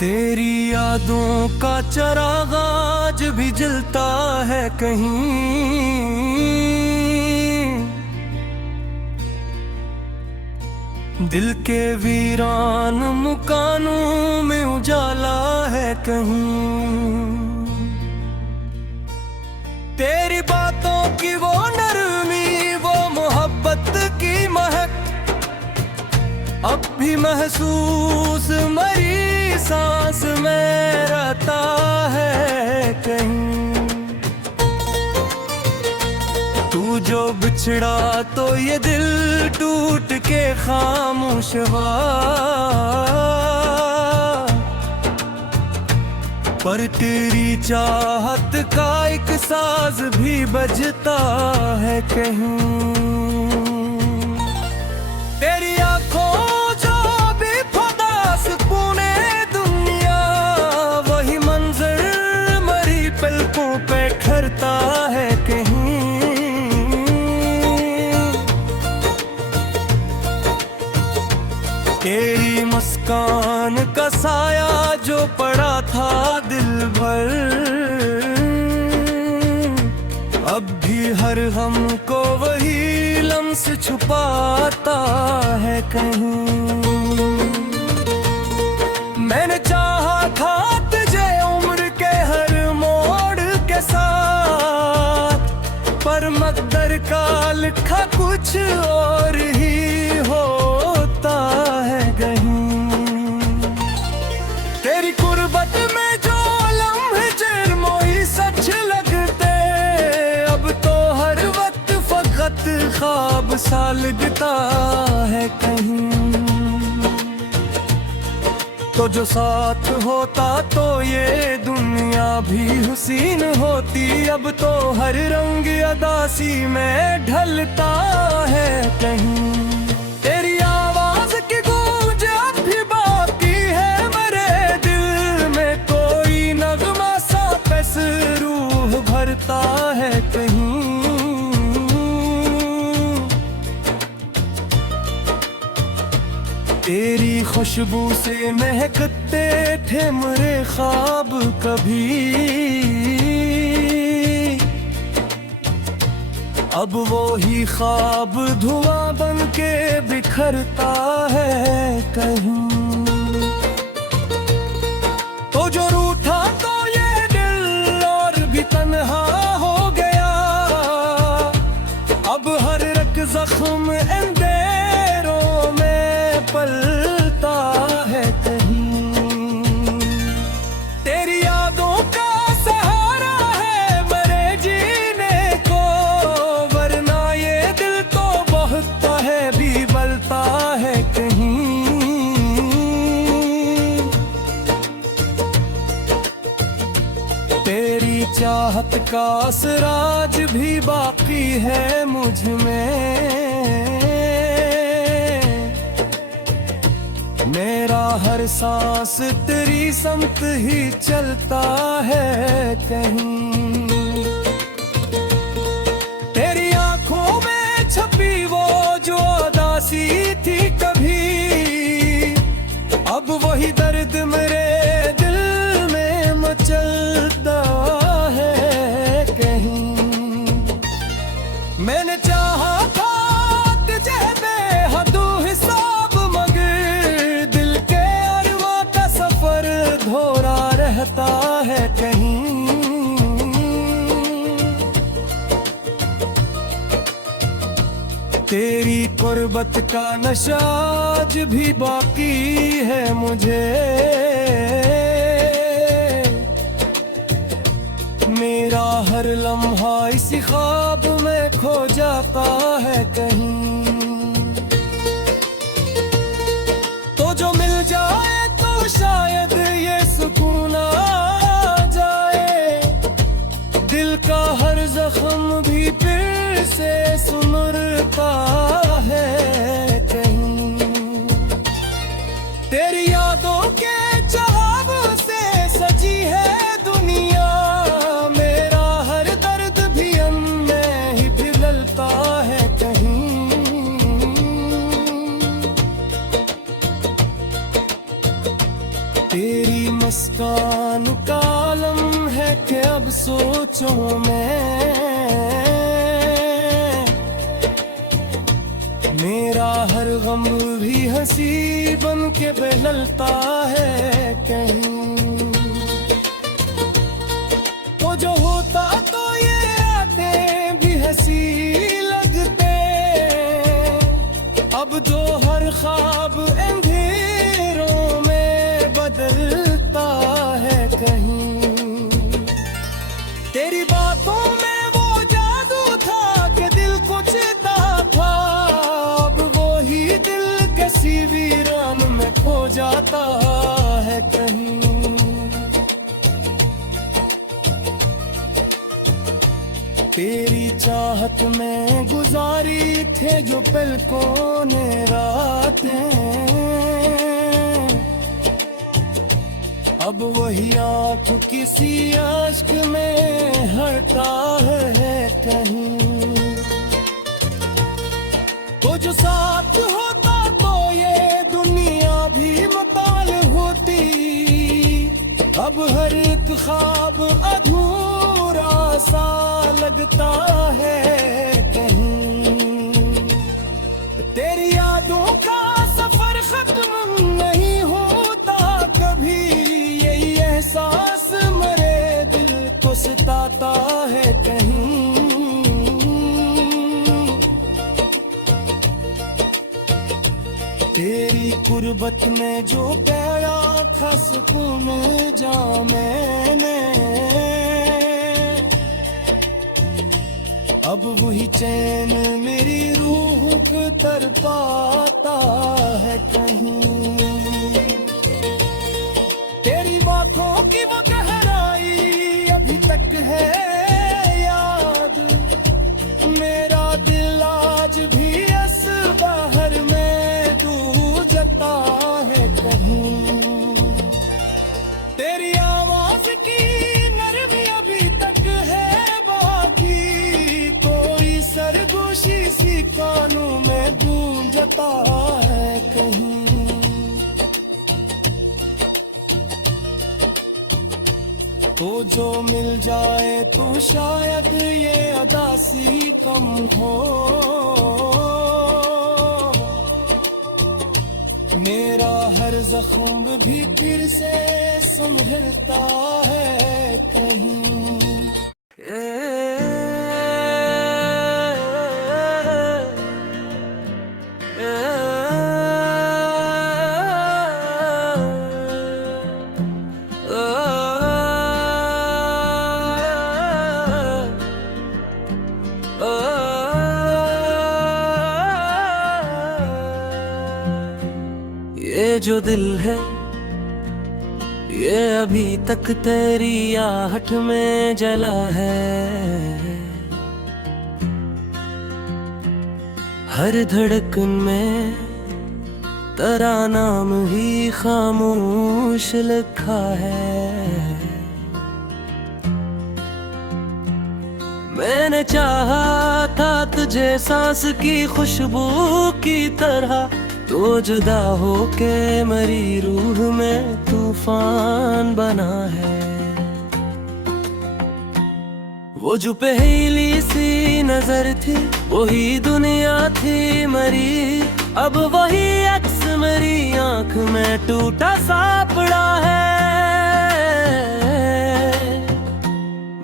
तेरी यादों का चिराग आज भी जलता है कहीं, दिल के वीरान मकानों में उजाला है कहीं। तेरी बातों की वो नरमी, वो मोहब्बत की महक अब भी महसूस मरी सांस में रहता है कहीं। तू जो बिछड़ा तो ये दिल टूट के खामोश हुआ, पर तेरी चाहत का एक साज भी बजता है कहीं। तेरी आंखों जो भी फदा सुकूने दुनिया, वही मंजर मरी पलकों पे ठहरता है कहीं। तेरी मुस्कान का साया जो पड़ा था दिल भर, अब भी हर हमको वही लम्स छुपाता है कहीं। मैंने चाहा था तुझे उम्र के हर मोड़ के साथ, पर मकदर का लिखा कुछ और ही होता है कहीं। तेरी कुर्बत में जो लम्हे चिरमोही सच लगते, अब तो हर वक्त फकत ख्वाब सा लगता है कहीं। तो जो साथ होता तो ये दुनिया भी हुसीन होती, अब तो हर रंग अदासी में ढलता है कहीं। तेरी आवाज की गूंज अब भी बाकी है मेरे दिल में, कोई नगमा सा बस रूह भरता है कहीं। तेरी खुशबू से महकते थे मेरे ख्वाब कभी, अब वो ही ख्वाब धुआं बन के बिखरता है कहीं। तो जो रूठा तो ये दिल और भी तन्हा हो गया, अब हर एक जख्म अंधेरों में पलता है कहीं। तेरी यादों का सहारा है मेरे जीने को, वरना ये दिल तो बहुत है भी बलता है कहीं। तेरी चाहत का असराज भी बाकी है मुझ में, मेरा हर सांस तेरी समत ही चलता है कहीं। तेरी आंखों में छपी वो जो उदासी थी कभी, अब वही दर्द मेरे दिल में मचलता है कहीं। मैंने चाहा था तुझे बेहद हिसाब, मगर दिल के अरवा का सफर धोरा रहता है कहीं। तेरी कुर्बत का नशा आज भी बाकी है मुझे, मेरा हर लम्हा इसी ख्वाब में खो जाता है कहीं। तो जो मिल जाए तो शायद ये सुकून आ जाए, दिल का हर जख्म भी फिर से सुनरता है कहीं। तेरी यादों के जवाब से सजी है दुनिया, मेरा हर दर्द भी में ही पिघलता है कहीं। तेरी सोचों में। मेरा हर गम भी हंसी बन के बहलता है कहीं। तो जो होता तो ये आते भी हंसी लगते, अब जो हर ख्वाब अंधेरों में बदलता है कहीं। तेरी बातों में वो जादू था कि दिल कुछ था, अब वो ही दिल किसी वीरान में खो जाता है कहीं। तेरी चाहत में गुजारी थे जो पलकों ने रातें, अब वही आँख किसी आश्क में हरता है कहीं। तो जो साथ होता तो ये दुनिया भी मताल होती, अब हर एक ख्वाब अधूरा सा लगता है कहीं। तेरी यादों का सफर खत्म नहीं होता कभी, यही एहसास मेरे दिल को सताता है कहीं। तेरी कुर्बत में जो प्यारा था सुकून जा मैंने, अब वही चैन मेरी रूह को तड़पाता है कहीं। तेरी बातों की वो गहराई अभी तक है याद, मेरा दिल आज भी इस बाहर में जता है कहीं। तेरी आवाज की नरमी अभी तक है बाकी, कोई सरगोशी सी कानों में गूंजता है कहीं। तो जो मिल जाए तो शायद ये अदासी कम हो, मेरा हर जख्म भी फिर से संभलता है कहीं। ये जो दिल है ये अभी तक तेरी आहट में जला है, हर धड़कन में तेरा नाम ही खामोश लिखा है। मैंने चाहा था तुझे सांस की खुशबू की तरह, तो जुदा हो के मरी रूह में तूफान बना है। वो जो पहली सी नजर थी वही दुनिया थी मरी, अब वही अक्स मेरी आंख में टूटा सा पड़ा है।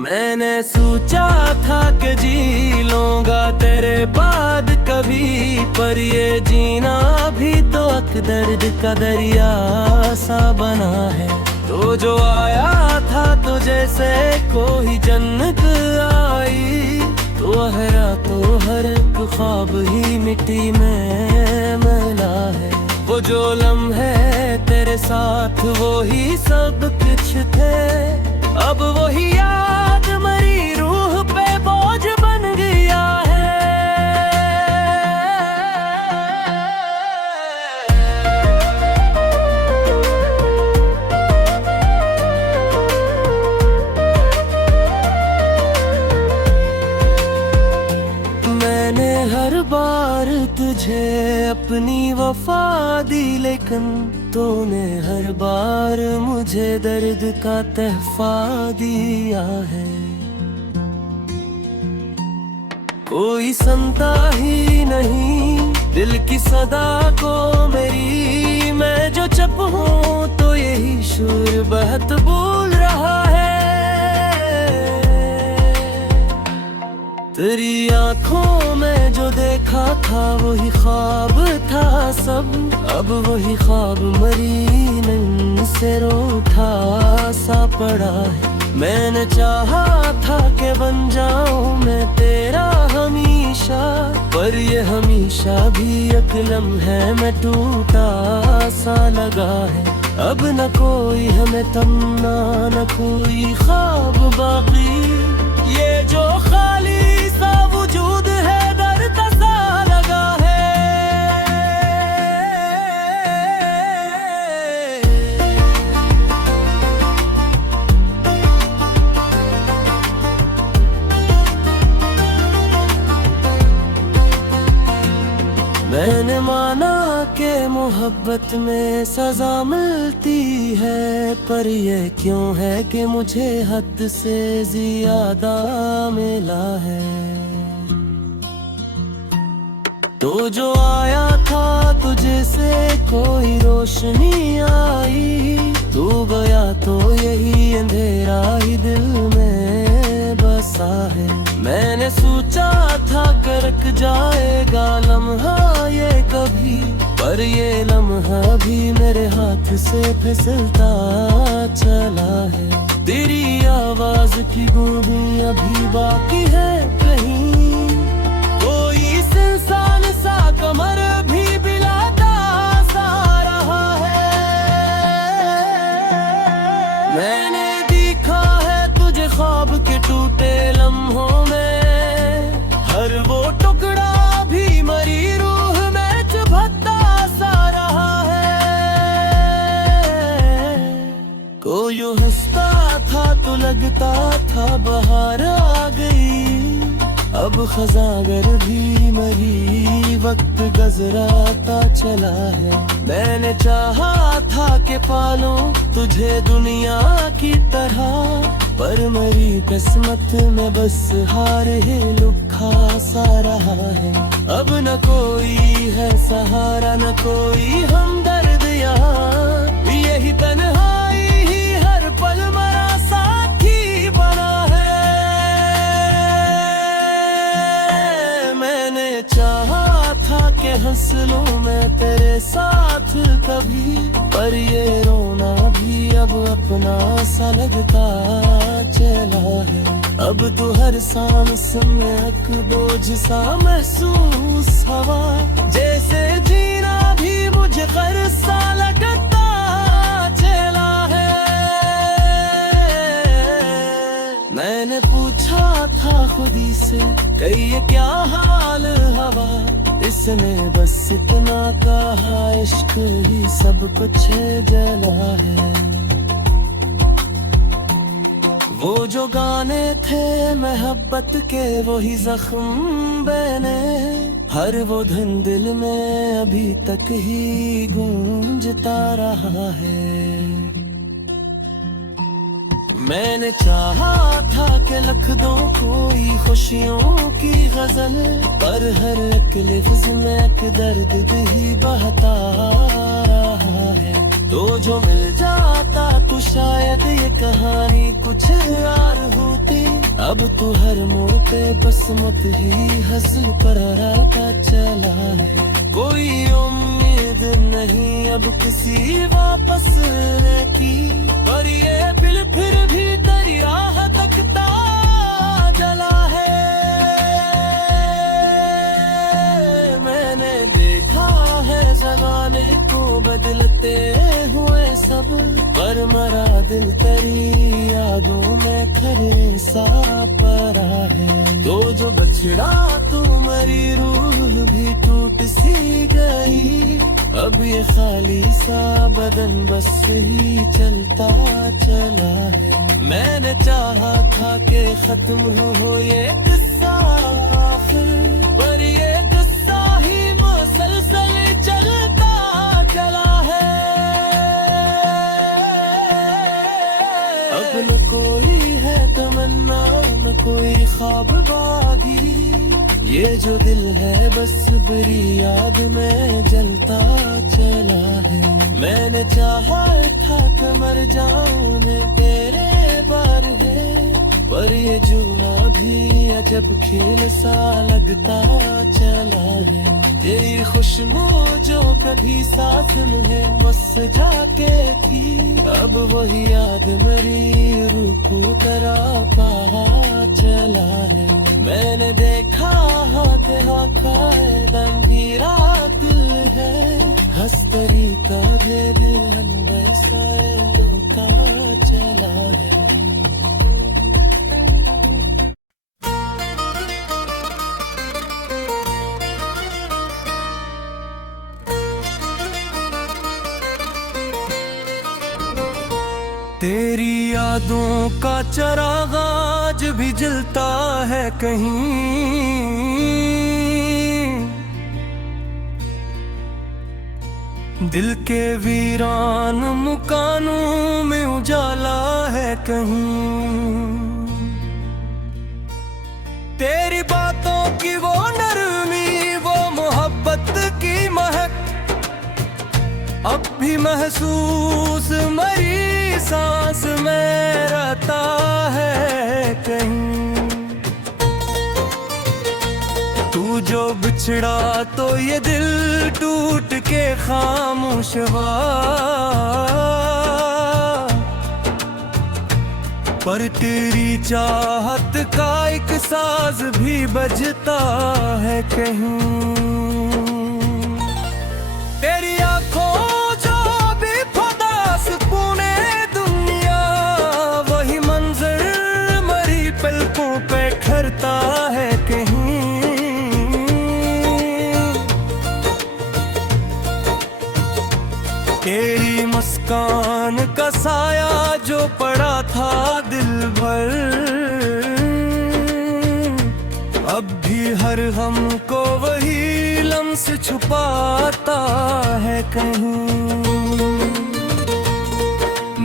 मैंने सोचा था कि जी लूंगा तेरे बाद कभी, पर ये जीना भी तो अक दर्द का दरिया सा बना है। तो जो आया था तो जैसे कोई जन्नत आई, तो हरा तो हर एक ख्वाब ही मिट्टी में मिला है। वो जो लम्हे तेरे साथ वो ही सब कुछ थे, अब वही याद मरी रूह पे बोझ बन गया है। मैंने हर बार तुझे अपनी वफा दी, लेकिन तूने हर बार मुझे दर्द का तोहफा दिया है। कोई सुनता ही नहीं दिल की सदा को मेरी। मैं जो चुप हूँ तो यही शोर बहुत बोल रहा है। तेरी आंखों में जो देखा था वही ख्वाब था सब, अब वही ख्वाब मरी नींद से रूठा सा पड़ा है। मैंने चाहा था कि बन जाऊं मैं तेरा हमेशा, पर ये हमेशा भी एक लम्हे में टूटा सा लगा है। अब न कोई हमें तमन्ना न कोई ख्वाब बाकी, ये जो खाली सा वजूद है दर्द सा लगा है। मैंने माना कि मोहब्बत में सजा मिलती है, पर ये क्यों है कि मुझे हद से ज्यादा मिला है। तो जो आया था तुझे से कोई रोशनी आई, तू गया तो यही अंधेरा ही दिल में बसा है। मैंने सोचा था कि रुक जाएगा लम्हा ये कभी, पर ये लम्हा भी मेरे हाथ से फिसलता चला है। तेरी आवाज की गूंजी अभी बाकी है कहीं, कोई इंसान सा कमर भी बिलाता सा रहा है। मैंने देखा है तुझे ख्वाब के टूटे लम्हों में, हर वो टुकड़ा भी मरी रूह में चुभता सा रहा है। कोई हंसता था तो लगता था बहार आ गई, अब खजागर भी मरी वक्त गजराता चला है। मैंने चाहा था कि पालूं तुझे दुनिया की तरह, पर मेरी किस्मत में बस हार ही लुखा सा रहा है। अब न कोई है सहारा न कोई हमदर्द यहाँ, यही तन्हाई ही हर पल मरा साथी बना है। मैंने चाहा था कि हंस लूं मैं तेरे साथ कभी, पर ये रोना भी अब अपना सा लगता चला है। अब तो हर सांस में एक बोझ सा महसूस हवा, जैसे जीना भी मुझे कर्ज सा लगता चला है। मैंने पूछा था खुदी से कही ये क्या हाल हवा, इसने बस इतना कहा इश्क ही सब कुछ जला है। वो जो गाने थे मोहब्बत के वही जख्म बने, हर वो धन दिल में अभी तक ही गूंजता रहा है। मैंने चाहा था कि लिख दूं कोई खुशियों की गजल, पर हर एक लफ्ज में एक दर्द ही बहता रहा है। तो जो मिल जाता तो शायद ये कहानी कुछ और होती, अब तो हर मोड़ पे बस मत ही हंस पर रहता चला है। कोई उम्मीद नहीं अब किसी वापस की, पर ये दिल फिर भी तेरी राह तकता चला है। मैंने देखा है जमाने को बदलते हुए सब, पर मरा दिल तेरी यादों में खरे सा पड़ा है। तो जो बछड़ा तू मरी रूह भी टूट सी गई, अब ये खाली सा बदन बस ही चलता चला है। मैंने चाहा था कि खत्म हो ये किस्सा आखिर, पर ये किस्सा ही मुसलसल चलता चला है। अब न कोई है तमन्ना न कोई ख्वाब बागी, ये जो दिल है बस बुरी याद में जलता चला है। मैंने चाहा था कि मर जाऊं मैं तेरे बार है, पर ये जूना भी अजब खेल सा लगता चला है। तेरी खुशबू जो कभी साथ में बस जाके थी, अब वही याद मेरी रूह तरह पहा चला है। मैंने देखा हाथ खाए गंभीरा दिल है, हस्तरी का भेद वैसाए का चला है। तेरी यादों का चराग आज भी जलता है कहीं, दिल के वीरान मुकानों में उजाला है कहीं। तेरी बातों की वो नरमी, वो मोहब्बत की महक अब भी महसूस मरी सांस में रहता है कहीं। तू जो बिछड़ा तो ये दिल टूट के खामोश हुआ, पर तेरी चाहत का एक साज भी बजता है कहीं। तेरी आंखों जो भी फदा सुकूने दुनिया, वही मंजर मरी पलकों पे खरता है कहीं। तेरी मुस्कान का साया जो पड़ा था दिल भर, अब भी हर हमको वही लम्स छुपाता है कहीं।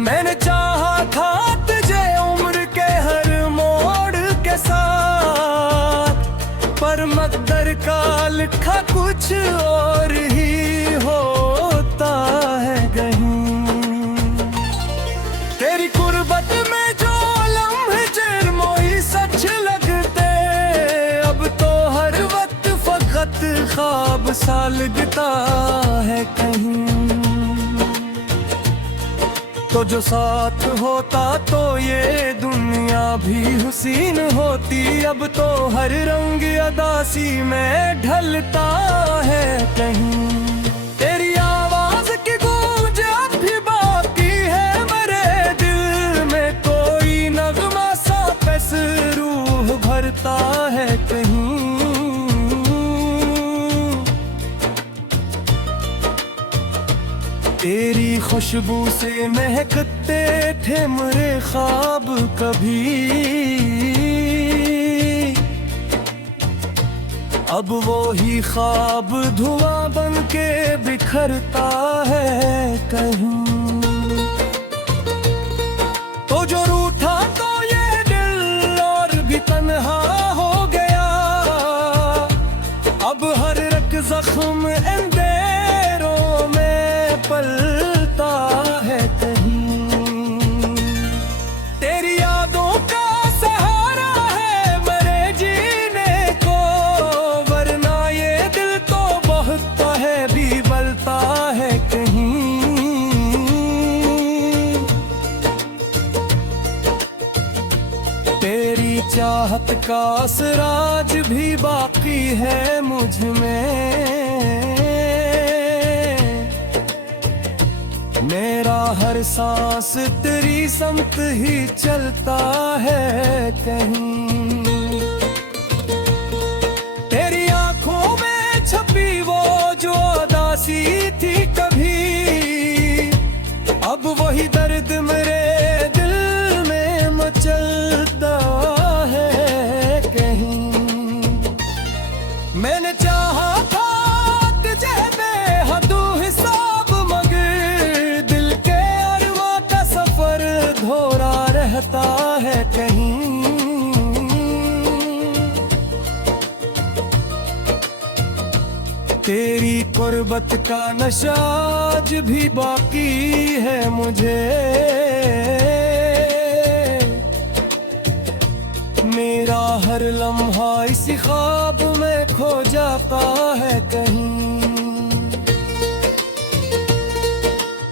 मैंने चाहा था तुझे उम्र के हर मोड़ के साथ, पर मकदर का लिखा कुछ और ही होता है कहीं। तेरी कुर्बत में जो लम्हे चिरमोई सच लगते, अब तो हर वक्त फकत ख्वाब सा लगता है कहीं। तो जो साथ होता तो ये दुनिया भी हुसीन होती, अब तो हर रंग अदासी में ढलता है कहीं। तेरी आवाज की गूंज अब भी बाकी है मेरे दिल में, कोई नगमा सा बस रूह भरता है कहीं। तेरी खुशबू से महकते थे मेरे ख्वाब कभी, अब वो ही ख्वाब धुआं बन के बिखरता है कहीं। तो जो रूठा तो ये दिल और भी तन्हा हो गया, अब हर रग जख्म अंधेरों में पलता है कहीं। तेरी यादों का सहारा है मेरे जीने को, वरना ये दिल तो बहुत है भी बलता है कहीं। तेरी चाहत का असराज भी बाकी है मुझ में, मेरा हर सांस तेरी समत ही चलता है कहीं। तेरी आंखों में छपी वो जो उदासी थी कभी, अब वही दर्द मेरे दिल में मचलता है कहीं। मैंने चाहा था तुझे बेहद हिसाब, मगर दिल के अरवा का सफर धोरा रहता है कहीं। तेरी कुर्बत का नशा आज भी बाकी है मुझे। मेरा हर लम्हा इसी ख्वाब में खो जाता है कहीं।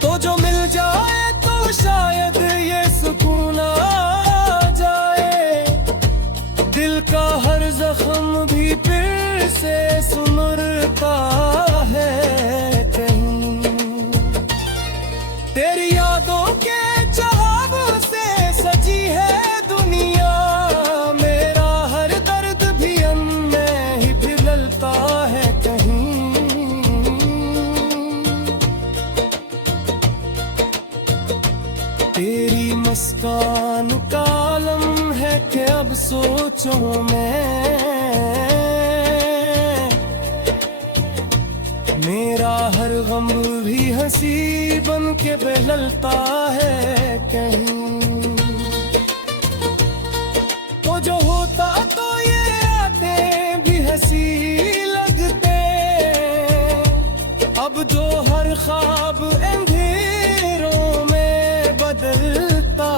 तो जो मिल जाए तो शायद ये सुकून आ जाए, दिल का हर जख्म भी फिर से सुनरता है कहीं। तेरी यादों के जवाब से सजी है दुनिया, मेरा हर दर्द भी में ही फिसलता है कहीं। तेरी मुस्कान का आलम है कि अब सोचूं मैं, मेरा हर गम भी हंसी बन के बहलता है कहीं। तो जो होता तो ये आते भी हंसी लगते, अब जो हर ख्वाब अंधेरों में बदलता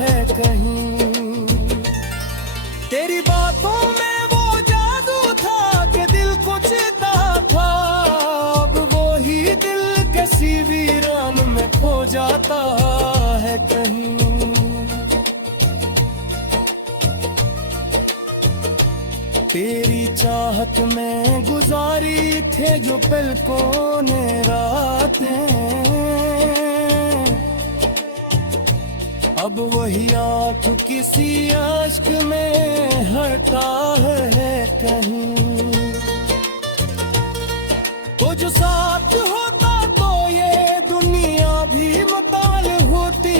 है कहीं। तेरी बातों में वो जादू था कि दिल को चेता था, अब वो ही दिल किसी वीरान में खो जाता है कहीं। तेरी चाहत में गुजारी थे जो पलकों ने रातें, अब वही आँख किसी आश्क में हरता है कहीं। तो जो साथ होता तो ये दुनिया भी मताल होती,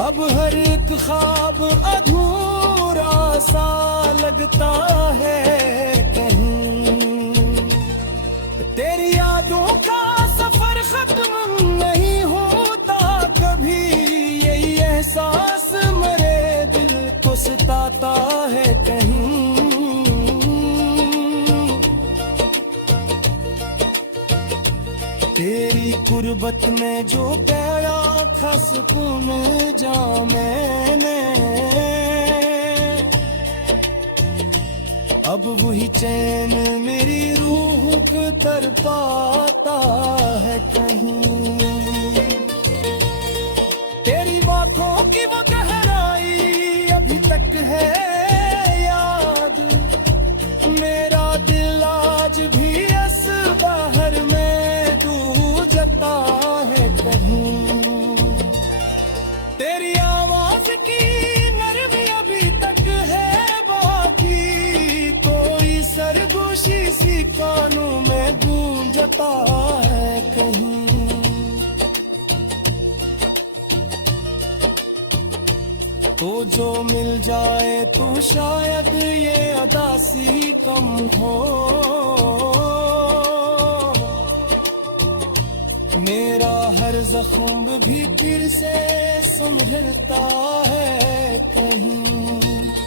अब हर एक ख्वाब अधूरा सा लगता है कहीं। तेरी यादों का सफर खत्म नहीं होता कभी, यही एहसास मेरे दिल को सताता है कहीं। तेरी कुर्बत में जो प्यारा था सुकून जा मैंने, अब वही चैन मेरी रूह को तड़पाता है कहीं। तेरी बातों की वो गहराई अभी तक है याद, मेरा दिल आज भी इस बाहर में जता है कहीं। तेरी आवाज की नरमी अभी तक है बाकी, कोई सरगोशी सी कानों में गूंजता है कहीं। तो जो मिल जाए तो शायद ये अदासी कम हो, मेरा हर जख्म भी फिर से संभलता है कहीं।